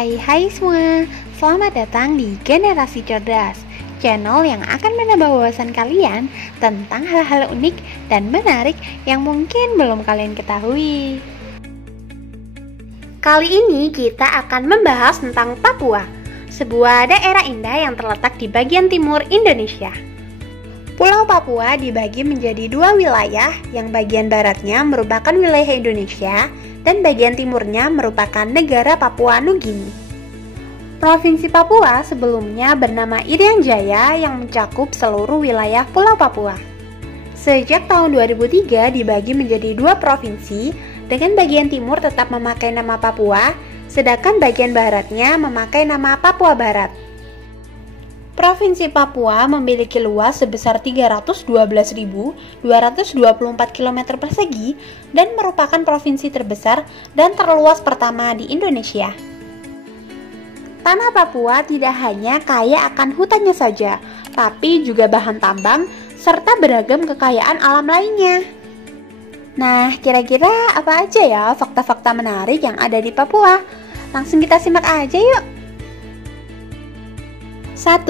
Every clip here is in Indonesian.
Hai semua, selamat datang di Generasi Cerdas, channel yang akan menambah wawasan kalian tentang hal-hal unik dan menarik yang mungkin belum kalian ketahui. Kali ini kita akan membahas tentang Papua, sebuah daerah indah yang terletak di bagian timur Indonesia. Pulau Papua dibagi menjadi dua wilayah, yang bagian baratnya merupakan wilayah Indonesia dan bagian timurnya merupakan negara Papua Nugini. Provinsi Papua sebelumnya bernama Irian Jaya yang mencakup seluruh wilayah Pulau Papua. Sejak tahun 2003 dibagi menjadi dua provinsi, dengan bagian timur tetap memakai nama Papua, sedangkan bagian baratnya memakai nama Papua Barat. Provinsi Papua memiliki luas sebesar 312.224 km persegi dan merupakan provinsi terbesar dan terluas pertama di Indonesia. Tanah Papua tidak hanya kaya akan hutannya saja, tapi juga bahan tambang serta beragam kekayaan alam lainnya. Nah, kira-kira apa aja ya fakta-fakta menarik yang ada di Papua? Langsung kita simak aja yuk! 1.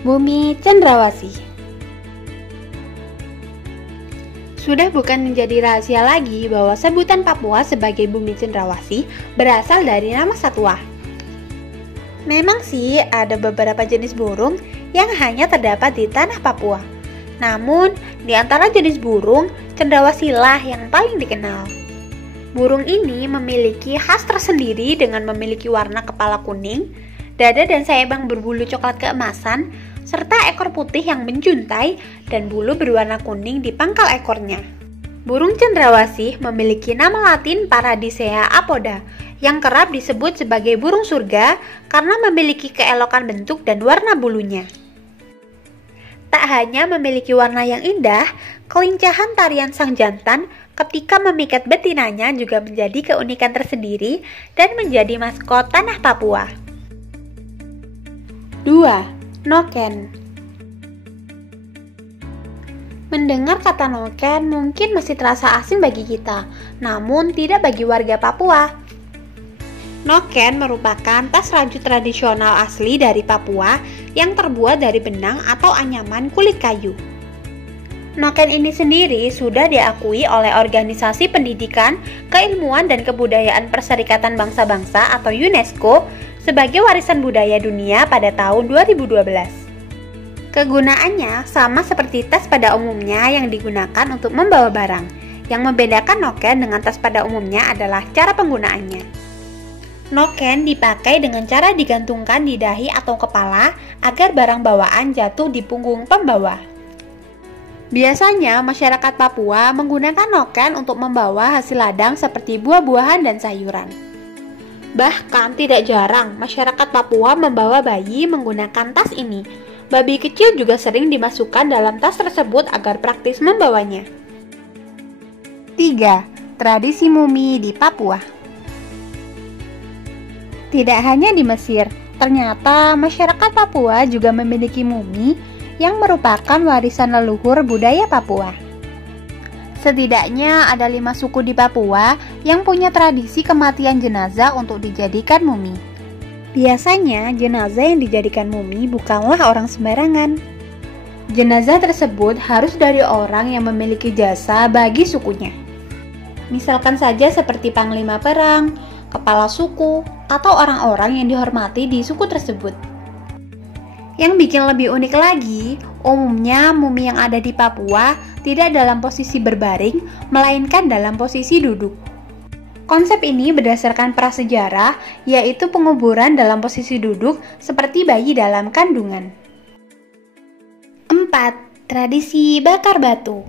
Bumi Cendrawasih. Sudah bukan menjadi rahasia lagi bahwa sebutan Papua sebagai Bumi Cendrawasih berasal dari nama satwa. Memang sih ada beberapa jenis burung yang hanya terdapat di tanah Papua. Namun, di antara jenis burung, cendrawasihlah yang paling dikenal. Burung ini memiliki khas tersendiri dengan memiliki warna kepala kuning, dada dan sayap berbulu coklat keemasan, serta ekor putih yang menjuntai dan bulu berwarna kuning di pangkal ekornya. Burung cendrawasih memiliki nama latin Paradisea apoda, yang kerap disebut sebagai burung surga karena memiliki keelokan bentuk dan warna bulunya. Tak hanya memiliki warna yang indah, kelincahan tarian sang jantan ketika memikat betinanya juga menjadi keunikan tersendiri dan menjadi maskot tanah Papua. 2. Noken. Mendengar kata noken mungkin masih terasa asing bagi kita, namun tidak bagi warga Papua. Noken merupakan tas rajut tradisional asli dari Papua yang terbuat dari benang atau anyaman kulit kayu. Noken ini sendiri sudah diakui oleh Organisasi Pendidikan, Keilmuan dan Kebudayaan Perserikatan Bangsa-Bangsa atau UNESCO sebagai warisan budaya dunia pada tahun 2012. Kegunaannya sama seperti tas pada umumnya yang digunakan untuk membawa barang. Yang membedakan noken dengan tas pada umumnya adalah cara penggunaannya. Noken dipakai dengan cara digantungkan di dahi atau kepala agar barang bawaan jatuh di punggung pembawa. Biasanya masyarakat Papua menggunakan noken untuk membawa hasil ladang seperti buah-buahan dan sayuran. Bahkan tidak jarang masyarakat Papua membawa bayi menggunakan tas ini. Babi kecil juga sering dimasukkan dalam tas tersebut agar praktis membawanya. 3. Tradisi mumi di Papua. Tidak hanya di Mesir, ternyata masyarakat Papua juga memiliki mumi yang merupakan warisan leluhur budaya Papua. Setidaknya ada 5 suku di Papua yang punya tradisi kematian jenazah untuk dijadikan mumi. Biasanya jenazah yang dijadikan mumi bukanlah orang sembarangan. Jenazah tersebut harus dari orang yang memiliki jasa bagi sukunya. Misalkan saja seperti panglima perang, kepala suku, atau orang-orang yang dihormati di suku tersebut. Yang bikin lebih unik lagi, umumnya mumi yang ada di Papua tidak dalam posisi berbaring, melainkan dalam posisi duduk. Konsep ini berdasarkan prasejarah, yaitu penguburan dalam posisi duduk seperti bayi dalam kandungan. 4. Tradisi bakar batu.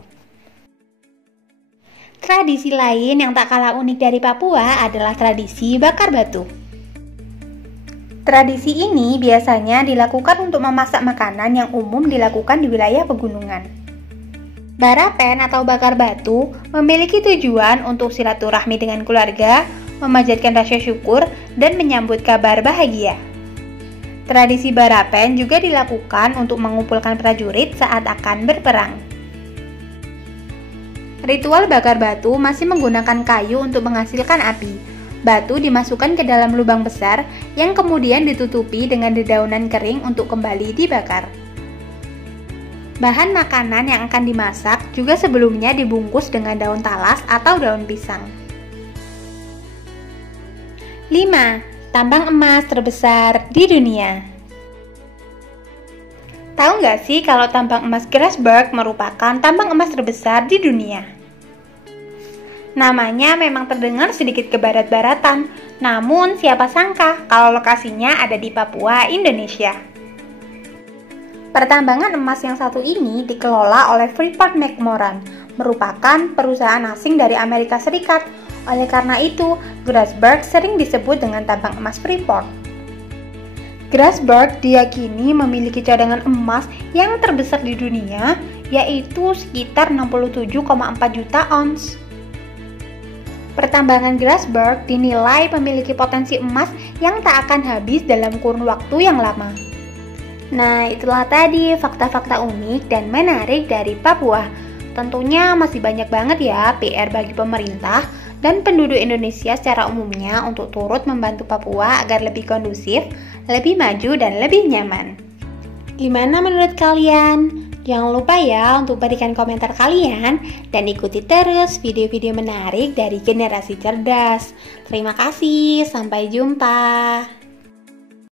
Tradisi lain yang tak kalah unik dari Papua adalah tradisi bakar batu. Tradisi ini biasanya dilakukan untuk memasak makanan yang umum dilakukan di wilayah pegunungan. Barapen atau bakar batu memiliki tujuan untuk silaturahmi dengan keluarga, memanjatkan rasa syukur, dan menyambut kabar bahagia. Tradisi barapen juga dilakukan untuk mengumpulkan prajurit saat akan berperang. Ritual bakar batu masih menggunakan kayu untuk menghasilkan api. Batu dimasukkan ke dalam lubang besar yang kemudian ditutupi dengan dedaunan kering untuk kembali dibakar. Bahan makanan yang akan dimasak juga sebelumnya dibungkus dengan daun talas atau daun pisang. 5. Tambang emas terbesar di dunia. Tahu nggak sih kalau tambang emas Grasberg merupakan tambang emas terbesar di dunia? Namanya memang terdengar sedikit kebarat-baratan, namun siapa sangka kalau lokasinya ada di Papua, Indonesia. Pertambangan emas yang satu ini dikelola oleh Freeport-McMoRan, merupakan perusahaan asing dari Amerika Serikat. Oleh karena itu, Grasberg sering disebut dengan tambang emas Freeport. Grasberg diyakini memiliki cadangan emas yang terbesar di dunia, yaitu sekitar 67,4 juta ons. Pertambangan Grasberg dinilai memiliki potensi emas yang tak akan habis dalam kurun waktu yang lama. Nah, itulah tadi fakta-fakta unik dan menarik dari Papua. Tentunya masih banyak banget ya PR bagi pemerintah dan penduduk Indonesia secara umumnya untuk turut membantu Papua agar lebih kondusif, lebih maju, dan lebih nyaman. Gimana menurut kalian? Jangan lupa ya untuk berikan komentar kalian dan ikuti terus video-video menarik dari Generasi Cerdas. Terima kasih, sampai jumpa.